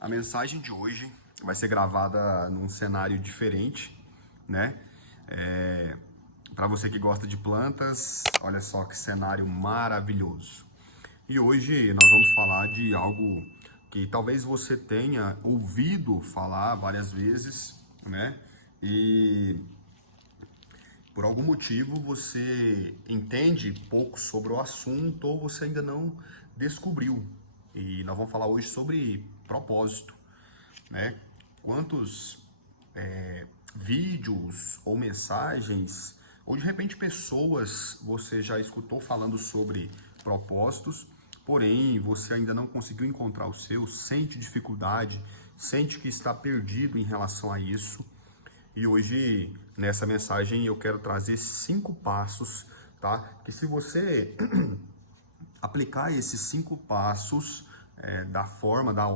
A mensagem de hoje vai ser gravada num cenário diferente, né? Para você que gosta de plantas, olha só que cenário maravilhoso. E hoje nós vamos falar de algo que talvez você tenha ouvido falar várias vezes, né? E por algum motivo você entende pouco sobre o assunto ou você ainda não descobriu. E nós vamos falar hoje sobre propósito, né? Quantos vídeos ou mensagens, ou de repente pessoas você já escutou falando sobre propósitos, porém você ainda não conseguiu encontrar o seu, sente dificuldade, sente que está perdido em relação a isso. E hoje, nessa mensagem, eu quero trazer 5 passos, tá? Que se você aplicar esses 5 passos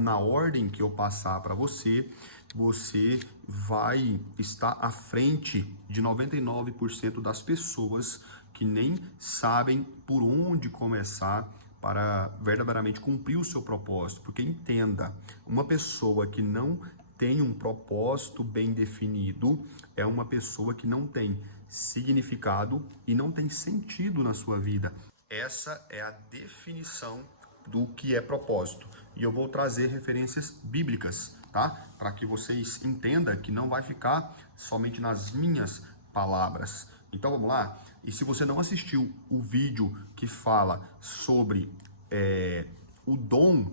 na ordem que eu passar para você, você vai estar à frente de 99% das pessoas que nem sabem por onde começar para verdadeiramente cumprir o seu propósito. Porque entenda, uma pessoa que não tem um propósito bem definido é uma pessoa que não tem significado e não tem sentido na sua vida. Essa é a definição do que é propósito. E eu vou trazer referências bíblicas, tá? Para que vocês entendam que não vai ficar somente nas minhas palavras. Então vamos lá? E se você não assistiu o vídeo que fala sobre o dom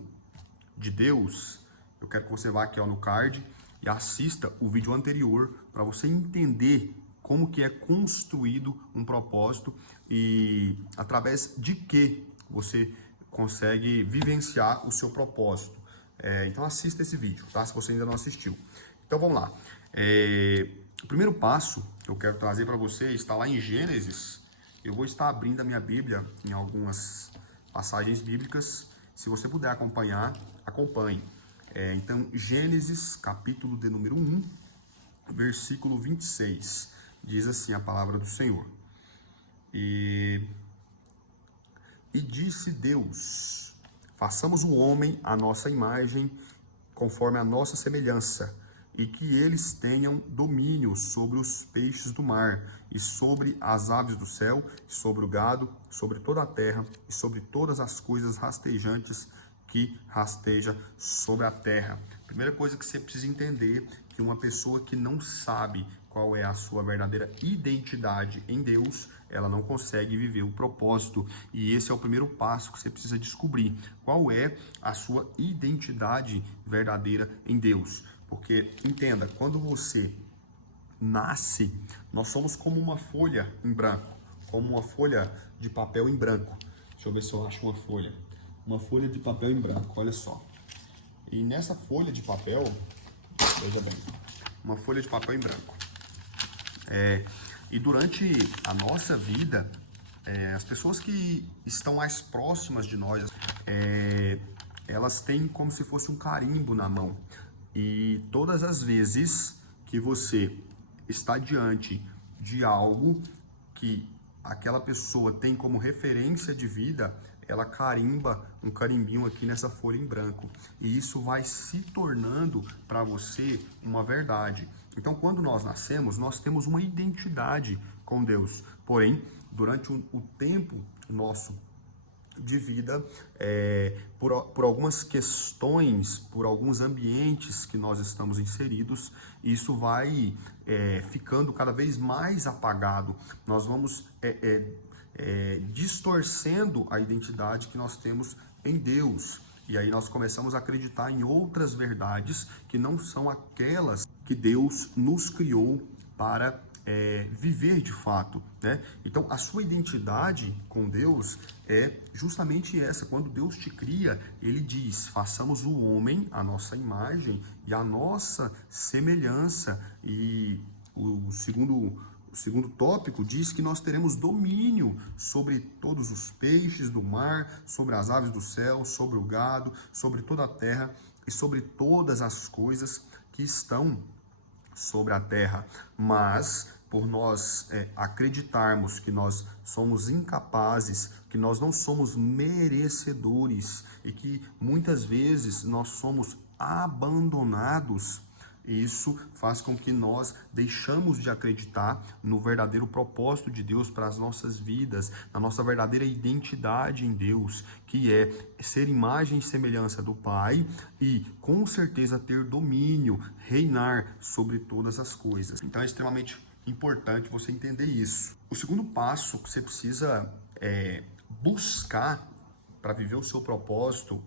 de Deus, eu quero que você vá aqui no card e assista o vídeo anterior para você entender como que é construído um propósito e através de que você consegue vivenciar o seu propósito. Então assista esse vídeo, tá? Se você ainda não assistiu. Então vamos lá. O primeiro passo que eu quero trazer para você está lá em Gênesis. Eu vou estar abrindo a minha Bíblia em algumas passagens bíblicas. Se você puder acompanhar, acompanhe. Então, Gênesis, capítulo de número 1, versículo 26. Diz assim a palavra do Senhor. E disse Deus, façamos o homem à nossa imagem, conforme a nossa semelhança, e que eles tenham domínio sobre os peixes do mar, e sobre as aves do céu, e sobre o gado, sobre toda a terra, e sobre todas as coisas rastejantes que rasteja sobre a terra. Primeira coisa que você precisa entender, que uma pessoa que não sabe qual é a sua verdadeira identidade em Deus, ela não consegue viver o propósito. E esse é o primeiro passo que você precisa descobrir. Qual é a sua identidade verdadeira em Deus? Porque, entenda, quando você nasce, nós somos como uma folha em branco, como uma folha de papel em branco. Deixa eu ver se eu acho uma folha. Uma folha de papel em branco, olha só. E nessa folha de papel, veja bem, uma folha de papel em branco. E durante a nossa vida, as pessoas que estão mais próximas de nós, elas têm como se fosse um carimbo na mão. E todas as vezes que você está diante de algo que aquela pessoa tem como referência de vida, ela carimba um carimbinho aqui nessa folha em branco. E isso vai se tornando para você uma verdade. Então, quando nós nascemos, nós temos uma identidade com Deus. Porém, durante o tempo nosso de vida, por algumas questões, por alguns ambientes que nós estamos inseridos, isso vai ficando cada vez mais apagado. Nós vamos distorcendo a identidade que nós temos em Deus. E aí nós começamos a acreditar em outras verdades que não são aquelas que Deus nos criou para viver de fato, né? Então, a sua identidade com Deus é justamente essa. Quando Deus te cria, Ele diz, façamos o homem à nossa imagem e à nossa semelhança. E o segundo tópico diz que nós teremos domínio sobre todos os peixes do mar, sobre as aves do céu, sobre o gado, sobre toda a terra e sobre todas as coisas que estão sobre a terra. Mas por nós acreditarmos que nós somos incapazes, que nós não somos merecedores e que muitas vezes nós somos abandonados, isso faz com que nós deixamos de acreditar no verdadeiro propósito de Deus para as nossas vidas, na nossa verdadeira identidade em Deus, que é ser imagem e semelhança do Pai e, com certeza, ter domínio, reinar sobre todas as coisas. Então é extremamente importante você entender isso. O segundo passo que você precisa buscar para viver o seu propósito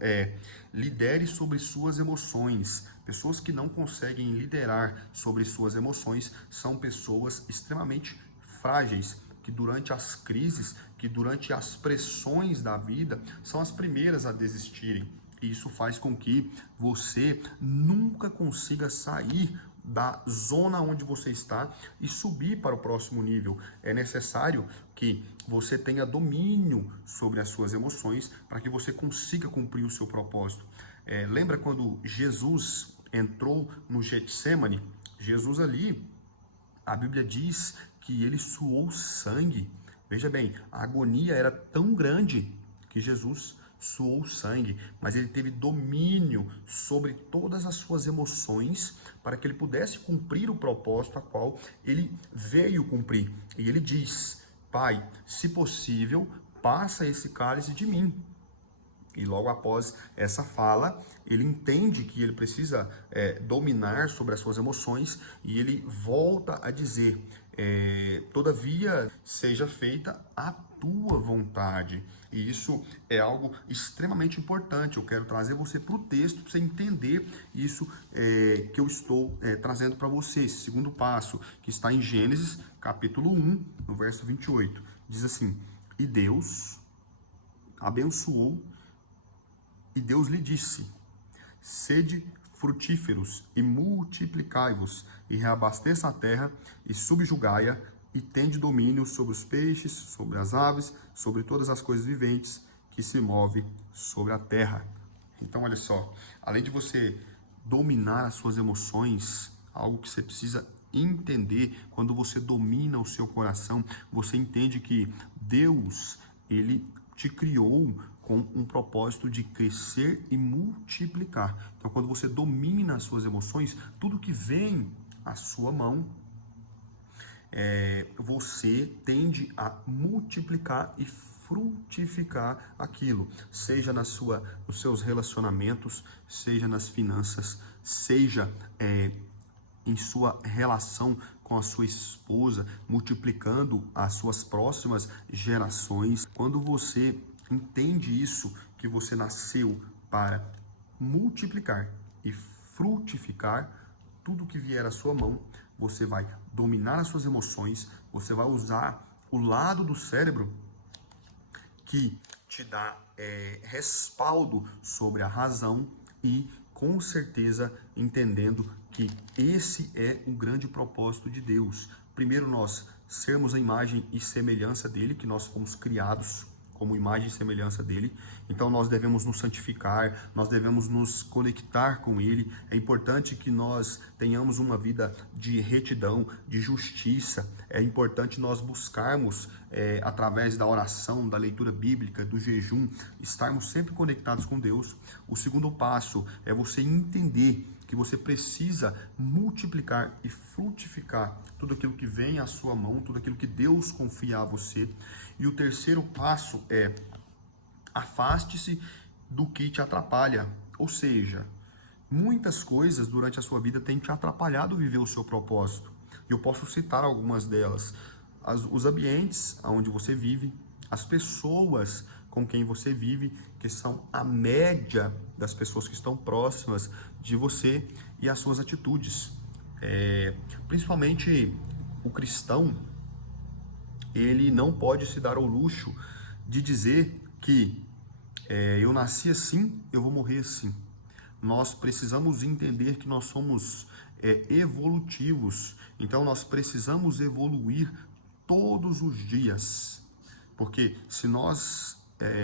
lidere sobre suas emoções. Pessoas que não conseguem liderar sobre suas emoções são pessoas extremamente frágeis, que durante as crises, que durante as pressões da vida, são as primeiras a desistirem. E isso faz com que você nunca consiga sair da zona onde você está e subir para o próximo nível. É necessário que você tenha domínio sobre as suas emoções para que você consiga cumprir o seu propósito. Lembra quando Jesus entrou no Getsemane? Jesus ali, a Bíblia diz que ele suou sangue. Veja bem, a agonia era tão grande que Jesus suou sangue, mas ele teve domínio sobre todas as suas emoções para que ele pudesse cumprir o propósito a qual ele veio cumprir. E ele diz: Pai, se possível, passa esse cálice de mim. E logo após essa fala, ele entende que ele precisa dominar sobre as suas emoções e ele volta a dizer: todavia seja feita a tua vontade. E isso é algo extremamente importante. Eu quero trazer você para o texto para você entender isso que eu estou trazendo para você. Esse segundo passo que está em Gênesis capítulo 1, no verso 28. Diz assim: E Deus abençoou e Deus lhe disse: Sede frutíferos e multiplicai-vos, e reabasteça a terra e subjugai-a, e tende domínio sobre os peixes, sobre as aves, sobre todas as coisas viventes que se movem sobre a terra. Então, olha só, além de você dominar as suas emoções, algo que você precisa entender, quando você domina o seu coração, você entende que Deus, ele te criou com um propósito de crescer e multiplicar. Então, quando você domina as suas emoções, tudo que vem à sua mão, você tende a multiplicar e frutificar aquilo, seja nos seus relacionamentos, seja nas finanças, seja em sua relação com a sua esposa, multiplicando as suas próximas gerações. Quando você entende isso, que você nasceu para multiplicar e frutificar, tudo que vier à sua mão, você vai dominar as suas emoções, você vai usar o lado do cérebro que te dá respaldo sobre a razão e, com certeza, entendendo que esse é o grande propósito de Deus. Primeiro, nós sermos a imagem e semelhança dele, que nós fomos criados como imagem e semelhança dele. Então nós devemos nos santificar, nós devemos nos conectar com ele. É importante que nós tenhamos uma vida de retidão, de justiça. É importante nós buscarmos, através da oração, da leitura bíblica, do jejum, estarmos sempre conectados com Deus. O segundo passo é você entender que você precisa multiplicar e frutificar tudo aquilo que vem à sua mão, tudo aquilo que Deus confia a você. E o terceiro passo é: afaste-se do que te atrapalha. Ou seja, muitas coisas durante a sua vida têm te atrapalhado viver o seu propósito. E eu posso citar algumas delas: os ambientes onde você vive, as pessoas com quem você vive, que são a média das pessoas que estão próximas de você, e as suas atitudes. Principalmente o cristão, ele não pode se dar ao luxo de dizer que eu nasci assim, eu vou morrer assim. Nós precisamos entender que nós somos evolutivos, então nós precisamos evoluir todos os dias, porque se nós,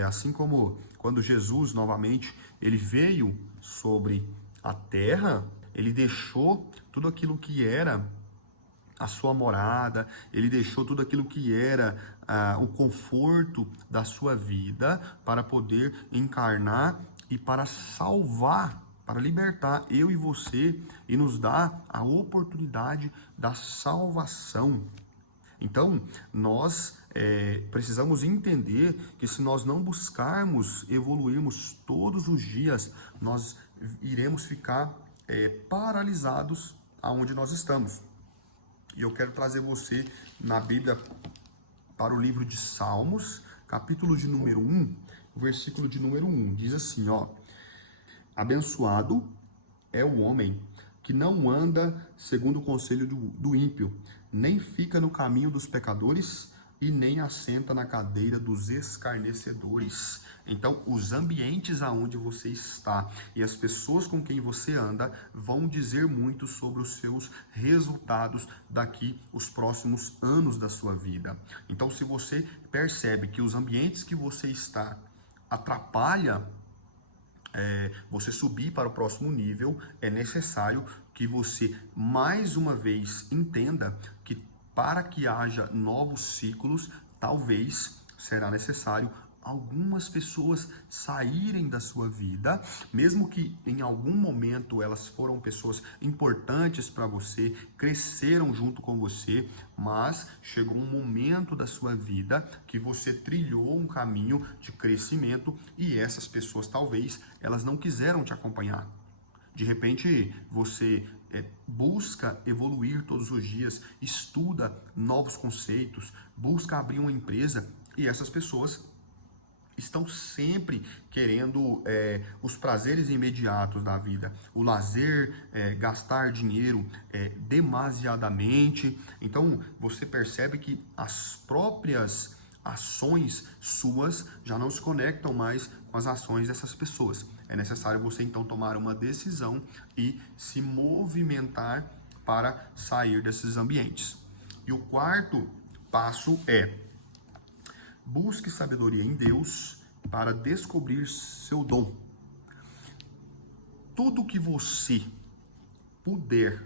assim como quando Jesus novamente ele veio sobre a terra, ele deixou tudo aquilo que era a sua morada, ele deixou tudo aquilo que era o conforto da sua vida para poder encarnar e para salvar para libertar eu e você e nos dar a oportunidade da salvação. Então, nós precisamos entender que se nós não buscarmos evoluirmos todos os dias, nós iremos ficar paralisados aonde nós estamos. E eu quero trazer você na Bíblia para o livro de Salmos, capítulo de número 1, versículo de número 1. Diz assim, ó: abençoado é o homem que não anda segundo o conselho do ímpio, nem fica no caminho dos pecadores e nem assenta na cadeira dos escarnecedores. Então, os ambientes aonde você está e as pessoas com quem você anda vão dizer muito sobre os seus resultados daqui os próximos anos da sua vida. Então, se você percebe que os ambientes que você está atrapalham você subir para o próximo nível, é necessário que você mais uma vez entenda que para que haja novos ciclos, talvez será necessário algumas pessoas saírem da sua vida, mesmo que em algum momento elas foram pessoas importantes para você, cresceram junto com você, mas chegou um momento da sua vida que você trilhou um caminho de crescimento e essas pessoas talvez elas não quiseram te acompanhar. De repente você busca evoluir todos os dias, estuda novos conceitos, busca abrir uma empresa e essas pessoas estão sempre querendo os prazeres imediatos da vida, o lazer, gastar dinheiro demasiadamente. Então você percebe que as próprias ações suas já não se conectam mais com as ações dessas pessoas. É necessário você então tomar uma decisão e se movimentar para sair desses ambientes. E o quarto passo é: busque sabedoria em Deus para descobrir seu dom. Tudo que você puder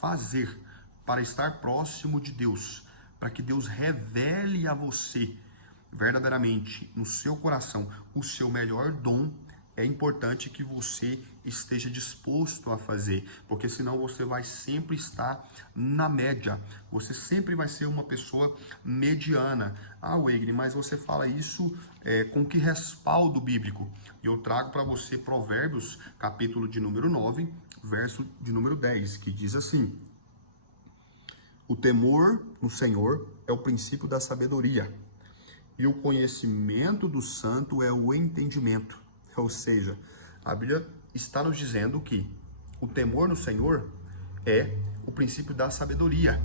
fazer para estar próximo de Deus, para que Deus revele a você verdadeiramente no seu coração o seu melhor dom, é importante que você esteja disposto a fazer, porque senão você vai sempre estar na média, você sempre vai ser uma pessoa mediana. Ah, Wegner, mas você fala isso com que respaldo bíblico? Eu trago para você Provérbios, capítulo de número 9, verso de número 10, que diz assim: o temor no Senhor é o princípio da sabedoria, e o conhecimento do santo é o entendimento. Ou seja, a Bíblia está nos dizendo que o temor no Senhor é o princípio da sabedoria.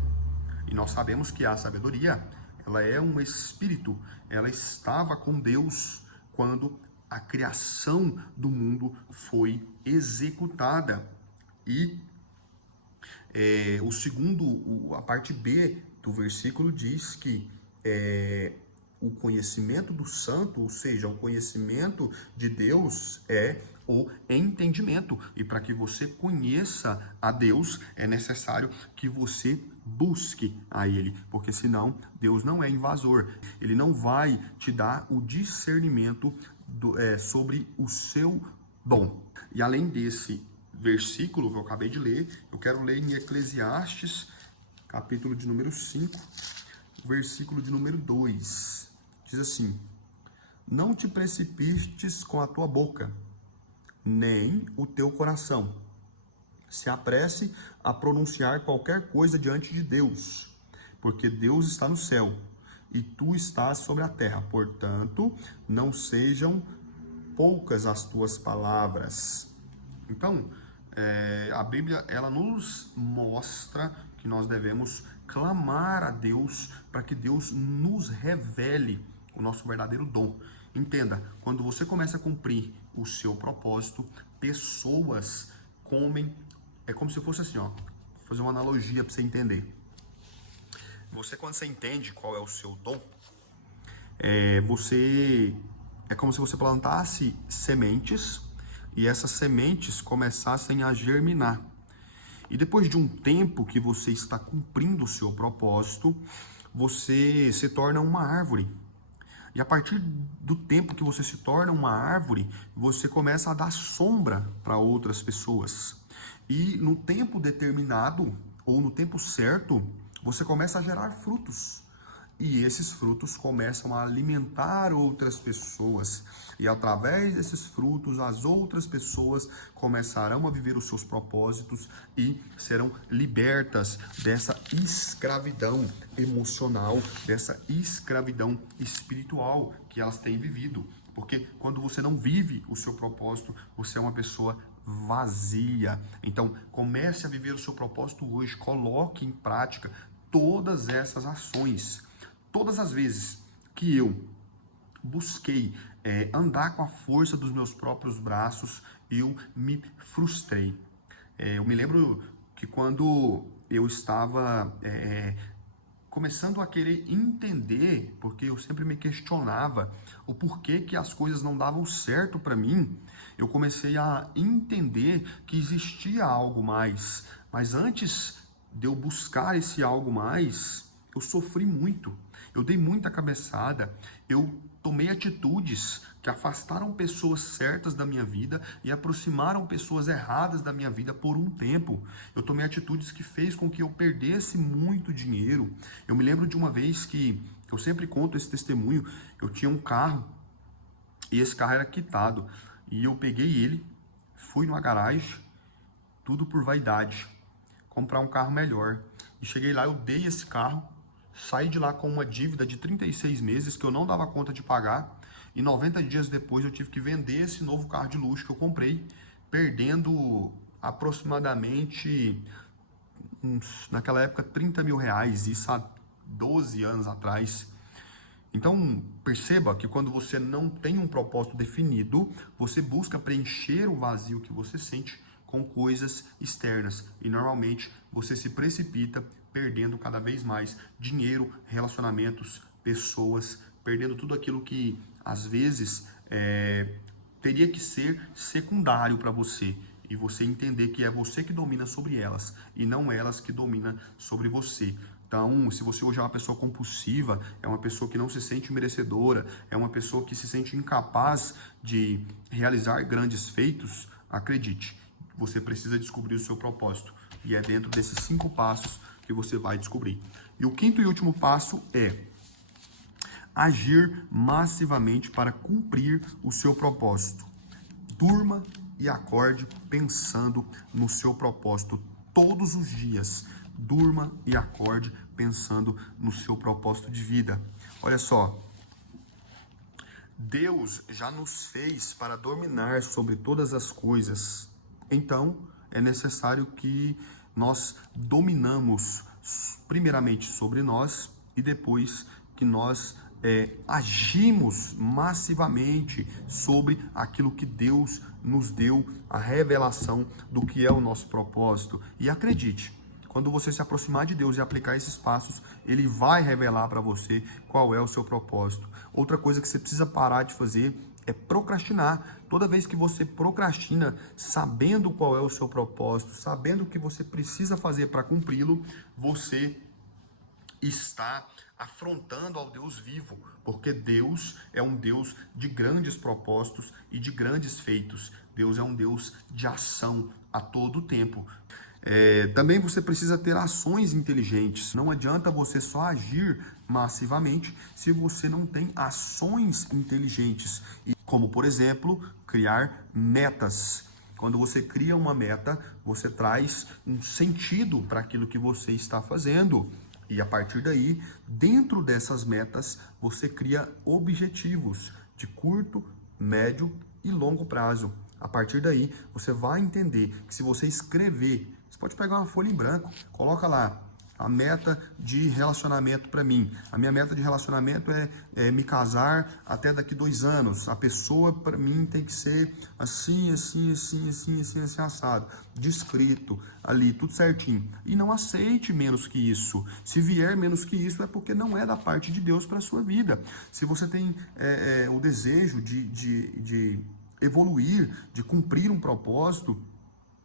E nós sabemos que a sabedoria, ela é um espírito, ela estava com Deus quando a criação do mundo foi executada. E a parte B do versículo diz que o conhecimento do santo, ou seja, o conhecimento de Deus é o entendimento. E para que você conheça a Deus, é necessário que você busque a Ele, porque senão Deus não é invasor. Ele não vai te dar o discernimento sobre o seu dom. E além desse versículo que eu acabei de ler, eu quero ler em Eclesiastes, capítulo de número 5, versículo de número 2. Diz assim: não te precipites com a tua boca, nem o teu coração se apresse a pronunciar qualquer coisa diante de Deus, porque Deus está no céu e tu estás sobre a terra. Portanto, não sejam poucas as tuas palavras. Então, a Bíblia ela nos mostra que nós devemos clamar a Deus para que Deus nos revele o nosso verdadeiro dom. Entenda, quando você começa a cumprir o seu propósito, pessoas comem, é como se fosse assim, ó, vou fazer uma analogia para você entender. Quando você entende qual é o seu dom, é como se você plantasse sementes e essas sementes começassem a germinar. E depois de um tempo que você está cumprindo o seu propósito, você se torna uma árvore. E a partir do tempo que você se torna uma árvore, você começa a dar sombra para outras pessoas. E no tempo determinado, ou no tempo certo, você começa a gerar frutos. E esses frutos começam a alimentar outras pessoas. E através desses frutos, as outras pessoas começarão a viver os seus propósitos e serão libertas dessa escravidão emocional, dessa escravidão espiritual que elas têm vivido. Porque quando você não vive o seu propósito, você é uma pessoa vazia. Então, comece a viver o seu propósito hoje, coloque em prática todas essas ações. Todas as vezes que eu busquei andar com a força dos meus próprios braços, eu me frustrei. Eu me lembro que quando eu estava começando a querer entender, porque eu sempre me questionava o porquê que as coisas não davam certo para mim, eu comecei a entender que existia algo mais. Mas antes de eu buscar esse algo mais, eu sofri muito. Eu dei muita cabeçada, eu tomei atitudes que afastaram pessoas certas da minha vida e aproximaram pessoas erradas da minha vida por um tempo. Eu tomei atitudes que fez com que eu perdesse muito dinheiro. Eu me lembro de uma vez que, eu sempre conto esse testemunho, eu tinha um carro e esse carro era quitado. E eu peguei ele, fui numa garagem, tudo por vaidade, comprar um carro melhor. E cheguei lá, eu dei esse carro, saí de lá com uma dívida de 36 meses que eu não dava conta de pagar. E 90 dias depois eu tive que vender esse novo carro de luxo que eu comprei, perdendo aproximadamente, naquela época, 30 mil reais, isso há 12 anos atrás. Então, perceba que quando você não tem um propósito definido, você busca preencher o vazio que você sente com coisas externas. E normalmente você se precipita, perdendo cada vez mais dinheiro, relacionamentos, pessoas, perdendo tudo aquilo que às vezes teria que ser secundário para você. E você entender que é você que domina sobre elas e não elas que dominam sobre você. Então, se você hoje é uma pessoa compulsiva, é uma pessoa que não se sente merecedora, é uma pessoa que se sente incapaz de realizar grandes feitos, acredite, você precisa descobrir o seu propósito. E é dentro desses 5 passos que você vai descobrir. E o 5º e último passo é agir massivamente para cumprir o seu propósito. Durma e acorde pensando no seu propósito todos os dias. Durma e acorde pensando no seu propósito de vida. Olha só, Deus já nos fez para dominar sobre todas as coisas. Então, é necessário que nós dominamos primeiramente sobre nós e depois que nós agimos massivamente sobre aquilo que Deus nos deu, a revelação do que é o nosso propósito. E acredite, quando você se aproximar de Deus e aplicar esses passos, Ele vai revelar para você qual é o seu propósito. Outra coisa que você precisa parar de fazer é procrastinar. Toda vez que você procrastina, sabendo qual é o seu propósito, sabendo o que você precisa fazer para cumpri-lo, você está afrontando ao Deus vivo, porque Deus é um Deus de grandes propósitos e de grandes feitos. Deus é um Deus de ação a todo tempo. Também você precisa ter ações inteligentes. Não adianta você só agir massivamente se você não tem ações inteligentes. Como, por exemplo, criar metas. Quando você cria uma meta, você traz um sentido para aquilo que você está fazendo. E a partir daí, dentro dessas metas, você cria objetivos de curto, médio e longo prazo. A partir daí, você vai entender que se você escrever, você pode pegar uma folha em branco, coloca lá a meta de relacionamento para mim. A minha meta de relacionamento é me casar até daqui 2 anos. A pessoa para mim tem que ser assim, assado. Descrito ali, tudo certinho. E não aceite menos que isso. Se vier menos que isso, é porque não é da parte de Deus para a sua vida. Se você tem o desejo de evoluir, de cumprir um propósito,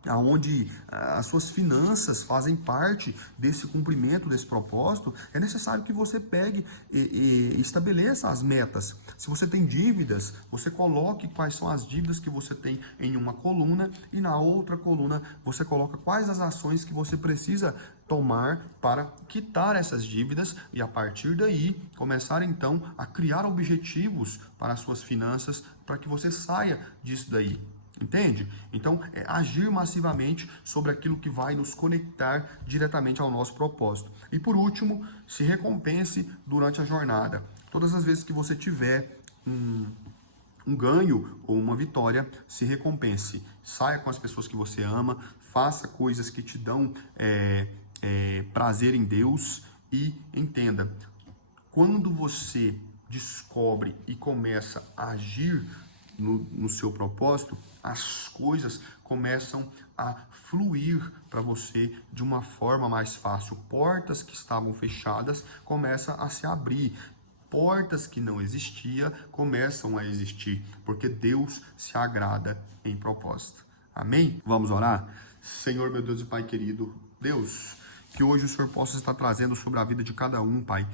aonde as suas finanças fazem parte desse cumprimento desse propósito, é necessário que você pegue e estabeleça as metas. Se você tem dívidas, você coloque quais são as dívidas que você tem em uma coluna e na outra coluna você coloca quais as ações que você precisa tomar para quitar essas dívidas e a partir daí começar então a criar objetivos para as suas finanças para que você saia disso daí. Entende? Então, é agir massivamente sobre aquilo que vai nos conectar diretamente ao nosso propósito. E por último, se recompense durante a jornada. Todas as vezes que você tiver um ganho ou uma vitória, se recompense. Saia com as pessoas que você ama, faça coisas que te dão prazer em Deus e entenda, quando você descobre e começa a agir no seu propósito, as coisas começam a fluir para você de uma forma mais fácil. Portas que estavam fechadas começam a se abrir. Portas que não existiam começam a existir, porque Deus se agrada em propósito. Amém? Vamos orar? Senhor, meu Deus e Pai querido, Deus, que hoje o Senhor possa estar trazendo sobre a vida de cada um, Pai,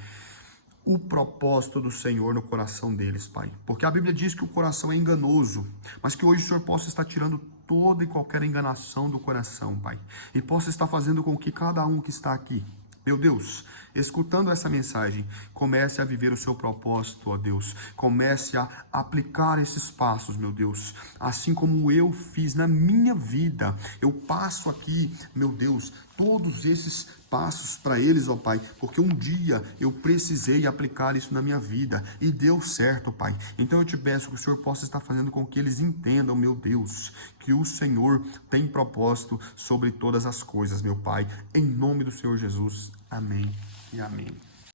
o propósito do Senhor no coração deles, Pai. Porque a Bíblia diz que o coração é enganoso, mas que hoje o Senhor possa estar tirando toda e qualquer enganação do coração, Pai. E possa estar fazendo com que cada um que está aqui, meu Deus, escutando essa mensagem, comece a viver o seu propósito, ó Deus. Comece a aplicar esses passos, meu Deus. Assim como eu fiz na minha vida. Eu passo aqui, meu Deus, todos esses passos para eles, ó Pai, porque um dia eu precisei aplicar isso na minha vida e deu certo, Pai. Então eu te peço que o Senhor possa estar fazendo com que eles entendam, meu Deus, que o Senhor tem propósito sobre todas as coisas, meu Pai. Em nome do Senhor Jesus. Amém e amém.